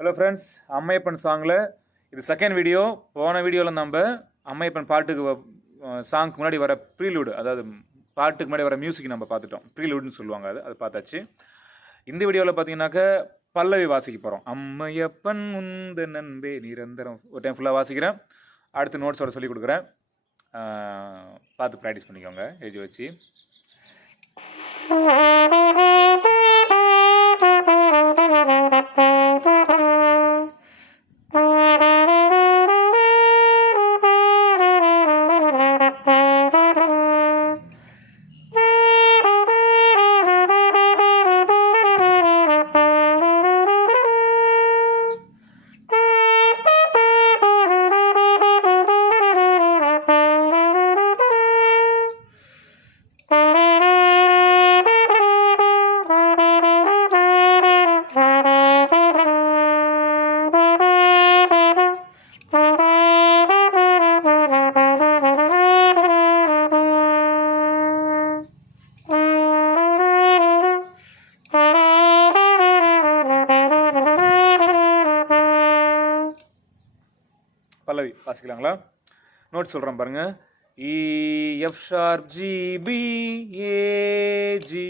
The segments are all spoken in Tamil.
ஹலோ ஃப்ரெண்ட்ஸ், அம்மையப்பன் சாங்கில் இது செகண்ட் வீடியோ. போன வீடியோவில் நம்ம அம்மையப்பன் பாட்டுக்கு சாங்க்கு முன்னாடி வர ப்ரீலூடு, அதாவது பாட்டுக்கு முன்னாடி வர மியூசிக் நம்ம பார்த்துட்டோம். ப்ரீலூடுன்னு சொல்லுவாங்க, அது பார்த்தாச்சு. இந்த வீடியோவில் பார்த்தீங்கன்னாக்க பல்லவி வாசிக்க போகிறோம். அம்மையப்பன் உந்த நண்பே நிரந்தரம். ஒரு டைம் ஃபுல்லாக வாசிக்கிறேன், அடுத்து நோட்ஸோட சொல்லி கொடுக்குறேன். பார்த்து ப்ராக்டிஸ் பண்ணிக்கோங்க எழுதி வச்சு. பல்லவி வாசிக்கலாங்களா? நோட் சொல்கிறேன் பாருங்க. E F sharp G B A G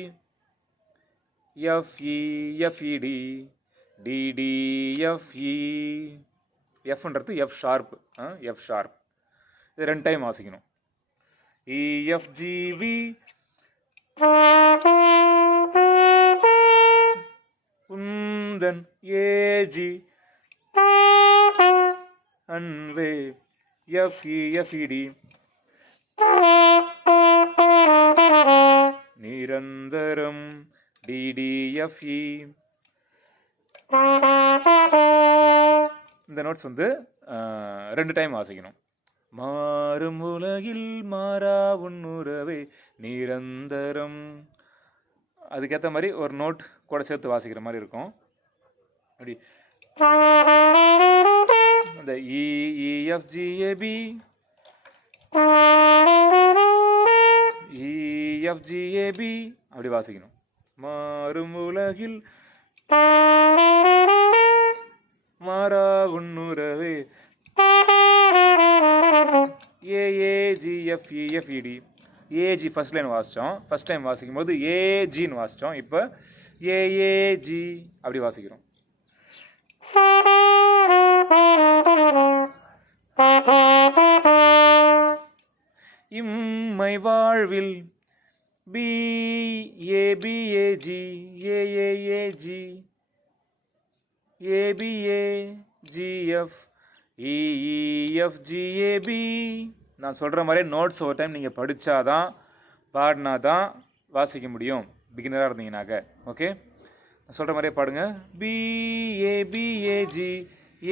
F E F E D D D F E. எஃப்ன்றது எஃப் ஷார்ப், எஃப் ஷார்ப். இது 2 டைம் வாசிக்கணும். இ எஃப் ஜி பி உந்தன் ஏ ஜி அன்பே F E F E D நிரந்தரம் டி டி எஃப் இ. இந்த நோட்ஸ் வந்து 2 டைம் வாசிக்கணும். மாறும் உலகில் மாறா உன்னுறவே நிரந்தரம். அதுக்கேற்ற மாதிரி ஒரு நோட் கூட சேர்த்து வாசிக்கிற மாதிரி இருக்கும். அப்படி இந்த இஎஃப்ஜிஏபி இஎஃப்ஜிஏபி அப்படி வாசிக்கணும். மாறும் உலகில் மாறா உன்னுறவே ஏஏஜிஎஃப்இஎஃப்இடி. ஏஜி ஃபர்ஸ்ட் லைன் வாசித்தோம், ஃபர்ஸ்ட் டைம் வாசிக்கும் போது ஏஜின்னு வாசித்தோம். இப்போ ஏஏஜி அப்படி வாசிக்கிறோம். இம்மை வாழ்வில் பி ஏபிஏஜி ஏஏஏஜி ஏபிஏஜிஎஃப் இஎஃப்ஜிஏபி. நான் சொல்கிற மாதிரி நோட்ஸ் ஒரு டைம் நீங்கள் படித்தாதான் பாடினாதான் வாசிக்க முடியும், பிகினராக இருந்தீங்கன்னாக்க. ஓகே, நான் சொல்கிற மாதிரியே பாடுங்க. பிஏபிஏஜி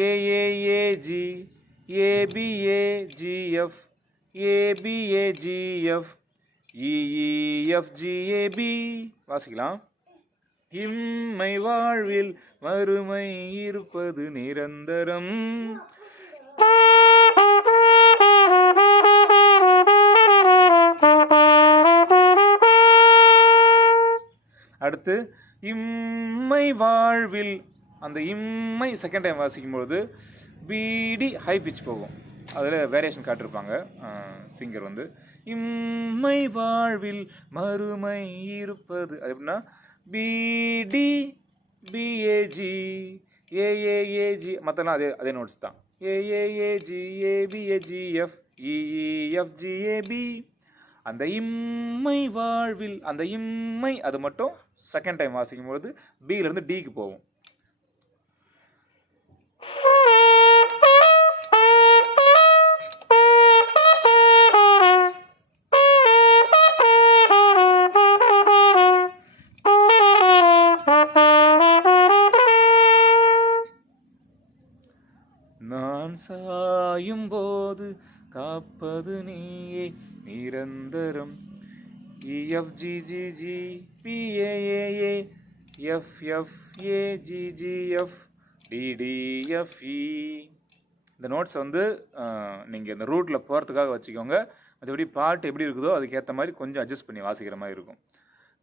ஏஏஏஜி ஏபிஏஜிஎஃப் ஏபிஏஜிஎஃப் இஎஃப்ஜிஏபி வாசிக்கலாம். இம்மை வாழ்வில் மறுமை இருப்பது நிரந்தரம். அடுத்து இம்மை வாழ்வில், அந்த இம்மை செகண்ட் டைம் வாசிக்கும்போது பிடி ஹை பிச் போகும். அதில் வேரியேஷன் காட்டிருப்பாங்க சிங்கர் வந்து. இம்மை வாழ்வில் மறுமை இருப்பது அது எப்படின்னா பிடி பிஏஜி ஏஏஏஜி, மற்றெல்லாம் அதே நோட்ஸ் தான். ஏஏஏஜி ஏபிஏஜிஎஃப் இஎஃப்ஜிஏபி. அந்த இம்மை வாழ்வில், அந்த இம்மை அது மட்டும் செகண்ட் டைம் வாசிக்கும்போது பியிலேருந்து டிக்கு போகும். நான் சாயும் போது காப்பது நீயே நிரந்தரம். இஎஃப்ஜிஜிஜி பிஏஏஏ எஃப்எஃப்ஏஜிஜிஎஃப் டிடிஎஃப்இ. இந்த நோட்ஸ் வந்து நீங்கள் இந்த ரூட்டில் போகிறதுக்காக வச்சுக்கோங்க. மற்றபடி பாட்டு எப்படி இருக்குதோ அதுக்கேற்ற மாதிரி கொஞ்சம் அட்ஜஸ்ட் பண்ணி வாசிக்கிற மாதிரி இருக்கும்.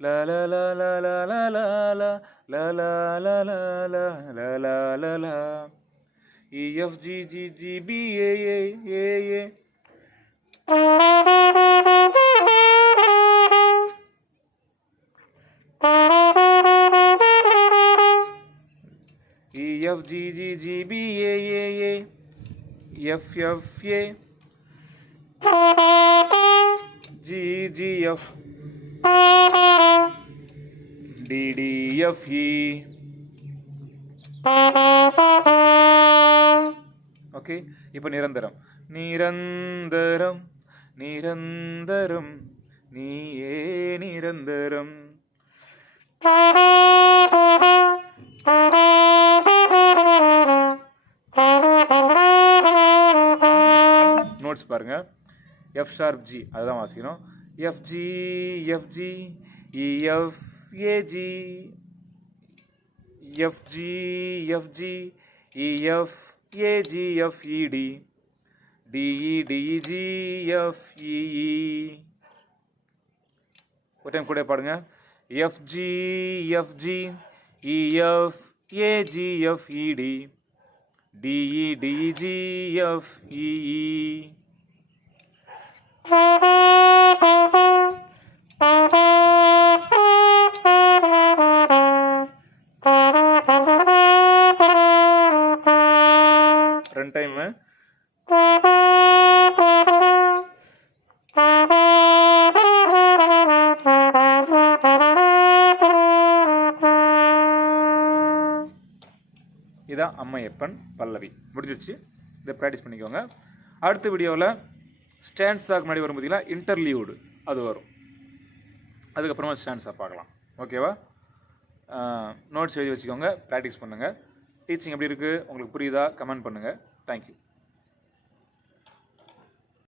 லா லா லா லா லா லா லா லா லா லா லா லா லா லா லா லா லா E F G G G B A A A A E F G G G B A A A F F A G G F D D F E okay இப்போ நிரந்தரம் நிரந்தரம் நிரந்தரம் நீயே நிரந்தரம் நோட்ஸ் பாருங்க எஃப் ஷார்ப் ஜி அதுதான் வாசிக்கணும் F G F G E F A G F G F G E F A G F E D D E D G F E ஒரு டைம் கூட பாடுங்க F G F G E F A G F E D D E D G F E ரெண்டு டைம் இதான் அம்மையப்பன் பல்லவி முடிஞ்சிருச்சு. இதை ப்ராக்டிஸ் பண்ணிக்கோங்க. அடுத்த வீடியோவில் ஸ்டாண்ட்ஸாக்கு முன்னாடி வரும் பார்த்தீங்களா இன்டர்லியூடு அது வரும். அதுக்கப்புறமா ஸ்டாண்ட்ஸாக பார்க்கலாம். ஓகேவா? நோட்ஸ் எழுதி வச்சுக்கோங்க, ப்ராக்டிஸ் பண்ணுங்கள். டீச்சிங் எப்படி இருக்குது உங்களுக்கு புரியுதா கமெண்ட் பண்ணுங்கள். தேங்க்யூ.